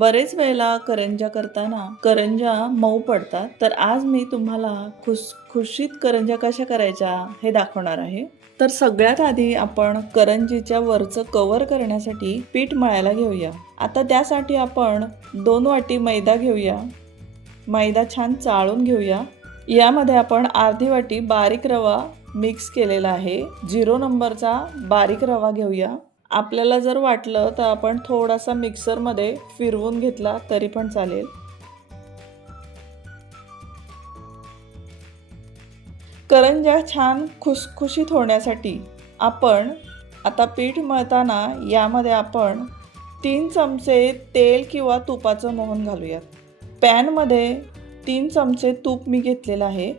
बरेच वेळेला करंज्या करताना करंज्या मऊ पडतात, तर आज मी तुम्हाला खुसखुशीत करंज्या कशा करायच्या हे दाखवणार आहे. तर सगळ्यात आधी आपण करंजीच्या वरचं कव्हर करण्यासाठी पीठ मळायला घेऊया. आता त्यासाठी आपण 2 वाटी मैदा घेऊया. मैदा छान चाळून घेऊया. यामध्ये आपण अर्धी वाटी बारीक रवा मिक्स केलेला आहे. 0 नंबरचा बारीक रवा घेऊया. आपल्याला जर वाटलं तर आपण थोडासा मिक्सरमध्ये फिरवून घेतला तरी पण चालेल. करंज्या छान खुसखुशीत होण्यासाठी आपण आता पीठ मळताना यामध्ये आपण 3 चमचे तेल किंवा तुपाचं मोहन घालूयात. पॅनमध्ये 3 चमचे तूप मी घेतलेलं आहे.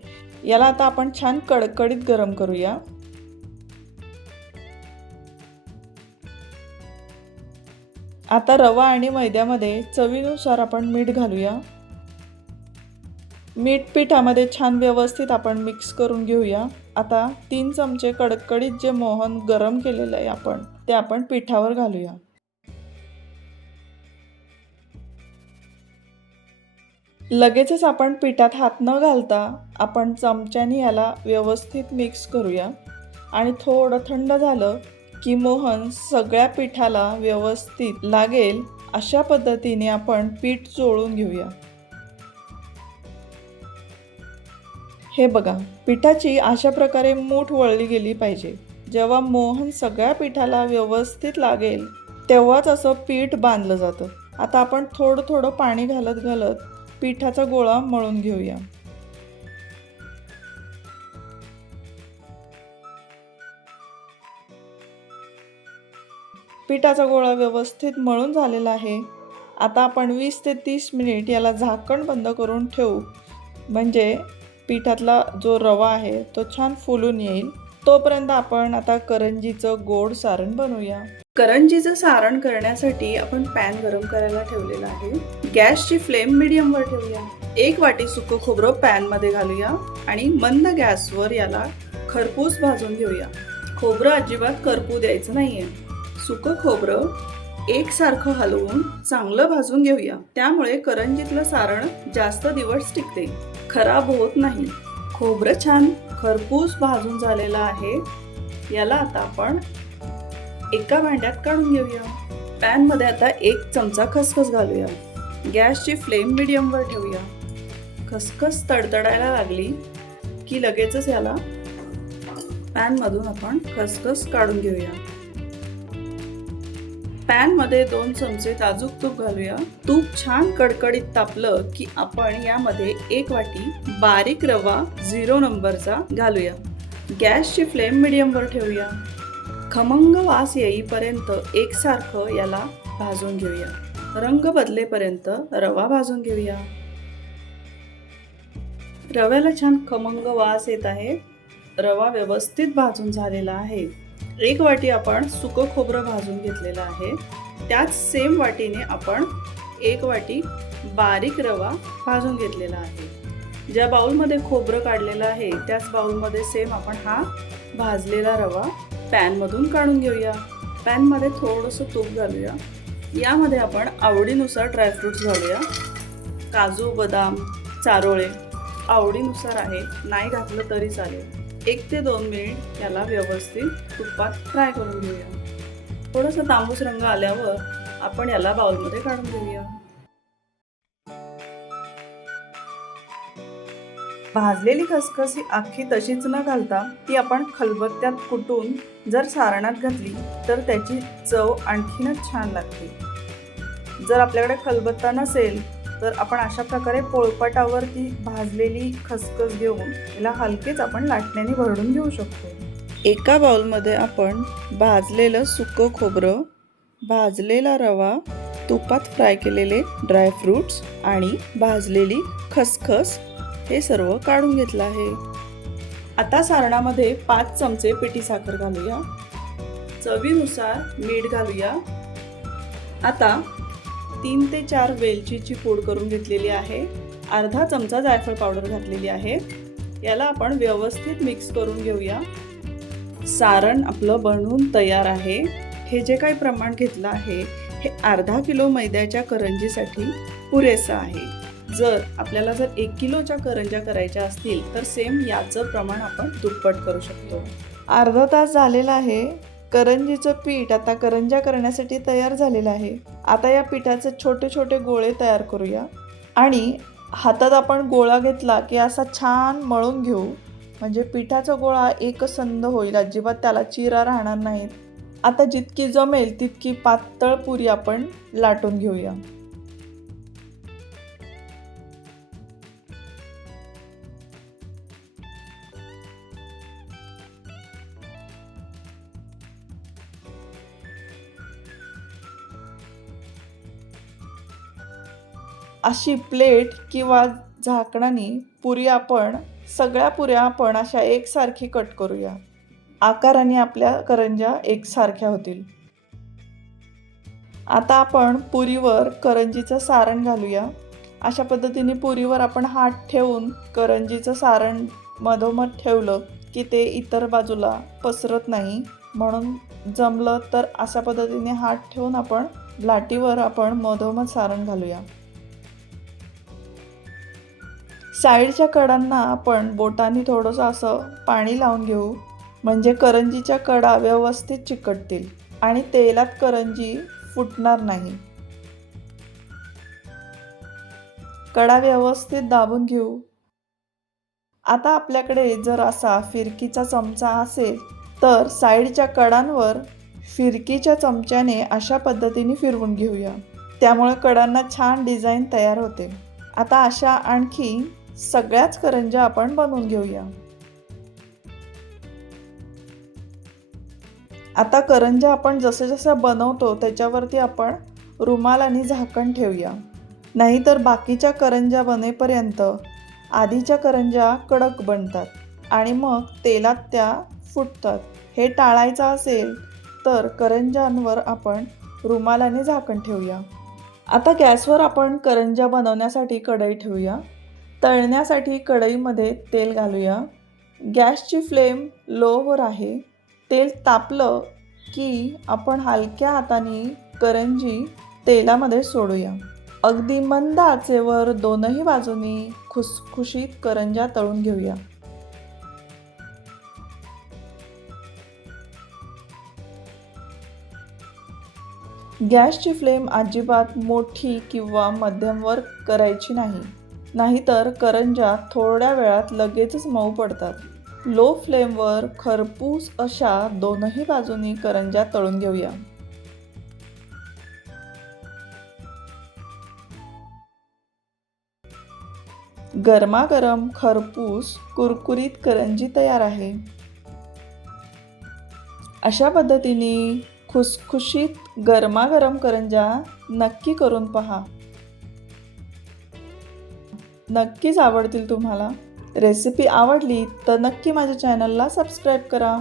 याला आता आपण छान कडकडीत गरम करूया. आता रवा आणि मैद्यामध्ये चवीनुसार आपण मीठ घालूया. मीठ पिठामध्ये छान व्यवस्थित आपण मिक्स करून घेऊया. आता 3 चमचे कडकडीत जे मोहन गरम केलेलं आहे ते आपण पिठावर घालूया. लगेचच आपण पिठात हात न घालता आपण चमच्याने याला व्यवस्थित मिक्स करूया आणि थोडं थंड झालं की मोहन सगळ्या पिठाला व्यवस्थित लागेल अशा पद्धतीने आपण पीठ चोळून घेऊया. हे बघा, पिठाची अशा प्रकारे मूठ वळली गेली पाहिजे. जेव्हा मोहन सगळ्या पिठाला व्यवस्थित लागेल तेव्हाच असं पीठ बांधलं जातं. आता आपण थोडं थोडं पाणी घालत घालत पिठाचा गोळा मळून घेऊया. पिठाचा गोळा व्यवस्थित मळून झालेला आहे. आता आपण 20 ते 30 मिनिट याला झाकण बंद करून ठेवू, म्हणजे पिठातला जो रवा आहे तो छान फुलून येईल. तोपर्यंत आपण आता करंजीचं गोड सारण बनवूया. करंजीचं सारण करण्यासाठी आपण पॅन गरम करायला ठेवलेला आहे. गॅसची फ्लेम मीडियमवर ठेवूया. 1 वाटी सुकं खोबरं पॅनमध्ये घालूया आणि मंद गॅसवर याला खरपूस भाजून घेऊया. खोबरं अजिबात करपू द्यायचं नाहीये. सुकं खोबरं एकसारखं हलवून चांगलं भाजून घेऊया. त्यामुळे करंजीतलं सारण जास्त दिवस टिकते, खराब होत नाही. खोबरं छान खरपूस भाजून झालेलं आहे. याला आता आपण एका भांड्यात काढून घेऊया. पॅनमध्ये आता 1 चमचा खसखस घालूया. गॅसची फ्लेम मीडियमवर ठेवूया. खसखस तडतडायला लागली की लगेचच याला पॅनमधून आपण खसखस काढून घेऊया. पॅनमध्ये 2 चमचे ताजूक तूप घालूया. तूप छान कडकडीत तापलं की आपण यामध्ये 1 वाटी बारीक रवा 0 नंबरचा घालूया. गॅसची फ्लेम मीडियमवर ठेवूया. खमंग वास येईपर्यंत एकसारखं याला भाजून घेऊया. रंग बदलेपर्यंत रवा भाजून घेऊया. रव्याला छान खमंग वास येत आहे. रवा व्यवस्थित भाजून झालेला आहे. 1 वाटी आपण सुकं खोबरं भाजून घेतलेलं आहे. त्याच सेम वाटीने आपण 1 वाटी बारीक रवा भाजून घेतलेला आहे. ज्या बाउलमध्ये खोबरं काढलेलं आहे त्याच बाउलमध्ये सेम आपण हा भाजलेला रवा पॅनमधून काढून घेऊया. पॅनमध्ये थोडंसं तूप घालूया. यामध्ये आपण आवडीनुसार ड्रायफ्रूट्स घालूया. काजू, बदाम, चारोळे आवडीनुसार आहे, नाही घातलं तरी चालेल. 1 ते 2 मिनिट याला व्यवस्थित तुपात फ्राय करून घेऊया. थोडंसं तांबूस रंग आल्यावर आपण याला बाउलमध्ये काढून घेऊया. भाजलेली खसखस ही अख्खी तशीच न घालता ती आपण खलबत्त्यात कुटून जर सारणात घातली तर त्याची चव आणखीनच छान लागते. जर आपल्याकडे खलबत्ता नसेल तर आपण अशा प्रकारे पोळपाटावर ती भाजलेली खसखस घेऊन याला हलकेच आपण लाटण्याने भरडून घेऊ शकतो. एका बाउलमध्ये आपण भाजलेलं सुकं खोबरं, भाजलेला रवा, तुपात फ्राय केलेले ड्रायफ्रूट्स आणि भाजलेली खसखस हे सर्व काढून घेतलं आहे. आता सारणामध्ये 5 चमचे पिठी साखर घालूया. चवीनुसार मीठ घालूया. आता 3 ते 4 वेलचीची पूड करून घेतलेली आहे. अर्धा चमचा जायफळ पावडर घातलेली आहे. याला आपण व्यवस्थित मिक्स करून घेऊया. सारण आपलं बनवून तयार आहे. हे जे काही प्रमाण घेतलं आहे हे अर्धा किलो मैद्याच्या करंजीसाठी पुरेसं आहे. जर आपल्याला 1 किलोच्या करंज्या करायच्या असतील तर सेम याचं प्रमाण आपण दुप्पट करू शकतो. अर्धा तास झालेला आहे. करंजीचं पीठ आता करंज्या करण्यासाठी तयार झालेलं आहे. आता या पिठाचे छोटे छोटे गोळे तयार करूया आणि हातात आपण गोळा घेतला की असा छान मळून घेऊ, म्हणजे पिठाचा गोळा एकसंध होईल, अजिबात त्याला चिरा राहणार नाहीत. आता जितकी जमेल तितकी पातळ पुरी आपण लाटून घेऊया. अशी प्लेट किंवा झाकणाने सगळ्या पुऱ्या आपण अशा एकसारखी कट करूया. आकाराने आपल्या करंज्या एकसारख्या होतील. आता आपण पुरीवर करंजीचं सारण घालूया. अशा पद्धतीने पुरीवर आपण हात ठेवून करंजीचं सारण मधोमध ठेवलं की ते इतर बाजूला पसरत नाही, म्हणून जमलं तर अशा पद्धतीने हात ठेवून आपण लाटीवर आपण मधोमध सारण घालूया. साईडच्या कडांना आपण बोटांनी थोडंसं असं पाणी लावून घेऊ, म्हणजे करंजीच्या कडा व्यवस्थित चिकटतील आणि तेलात करंजी फुटणार नाही. कडा व्यवस्थित दाबून घेऊ. आता आपल्याकडे जर असा फिरकीचा चमचा असेल तर साईडच्या कडांवर फिरकीच्या चमच्याने अशा पद्धतीने फिरवून घेऊया. त्यामुळे कडांना छान डिझाईन तयार होते. आता अशा आणखी सगळ्याच करंज्या आपण बनवून घेऊया. आता करंज्या आपण जसं बनवतो त्याच्यावरती आपण रुमाल आणि झाकण ठेवूया, नाहीतर बाकीच्या करंज्या बनेपर्यंत आधीच्या करंज्या कडक बनतात आणि मग तेलात त्या फुटतात. हे टाळायचं असेल तर करंज्यांवर आपण रुमाल आणि झाकण ठेवूया. आता गॅसवर आपण करंज्या बनवण्यासाठी कढई ठेवूया. तळण्यासाठी कढईमध्ये तेल घालूया. गॅसची फ्लेम लोवर आहे. तेल तापलं की आपण हलक्या हाताने करंजी तेलामध्ये सोडूया. अगदी मंद आचेवर दोनही बाजूनी खुसखुशीत करंज्या तळून घेऊया. गॅसची फ्लेम अजिबात मोठी किंवा मध्यमवर करायची नाही, नाहीतर करंज्या थोड्या वेळात लगेचच मऊ पडतात. लो फ्लेमवर खरपूस अशा दोनही बाजूनी करंज्या तळून घेऊया. गरमागरम खरपूस कुरकुरीत करंजी तयार आहे. अशा पद्धतीने खुसखुशीत गरमागरम करंज्या नक्की करून पहा. नक्कीच आवडतील तुम्हाला. रेसिपी आवडली तर नक्की माझ्या चॅनलला सबस्क्राईब करा.